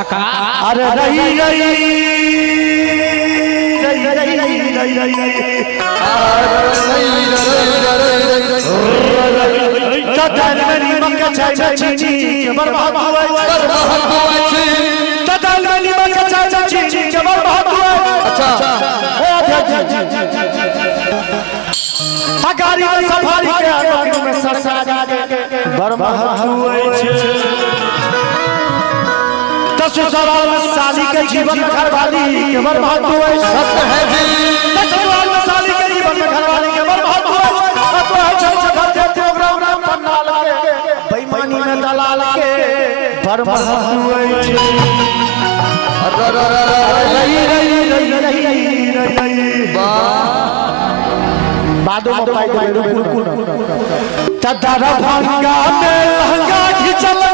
अरे रही रही साली के जीवन में घरवाली के बर्बाद हुए सत्य है जी। साली के जीवन में घरवाली के बर्बाद हुए तो है घर के प्रोग्राम पंडाल के बेईमानी में दलाल के बर्बाद हुए बादो में पाई दे रुक तदारा भांगा में लहंगा खिंचल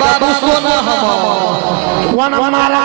बाबू सोना हमारा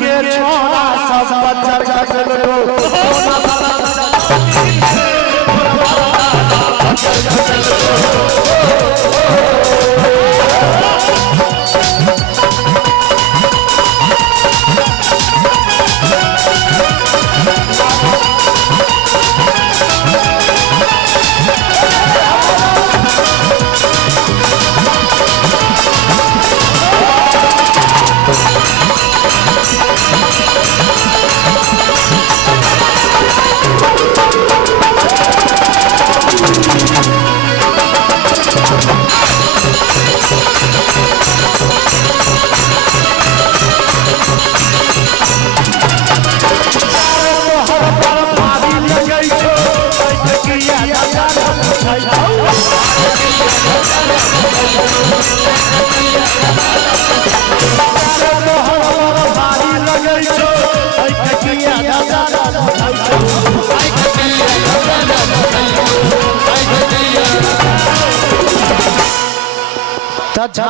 के छोरा सब बच्चा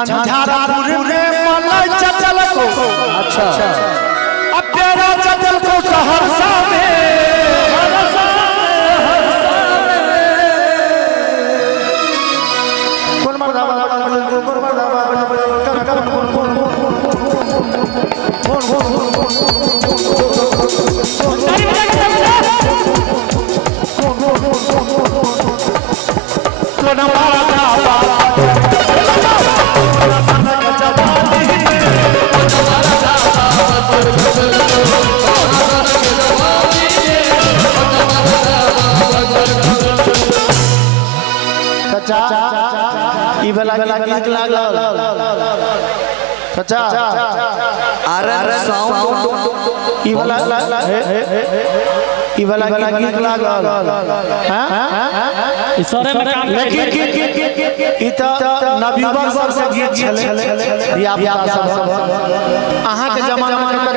झंझारपुर में मलाई चचल को अच्छा अब तेरा चचल को सहरसा में कौन मर्दा ई वाला गीत लागल चाचा अरे साउंड ई वाला गीत लागल इसरे में काम लेकिन ई त नवयुवक सब से गीत छले धिया पुता सब अहाँ के जमाना में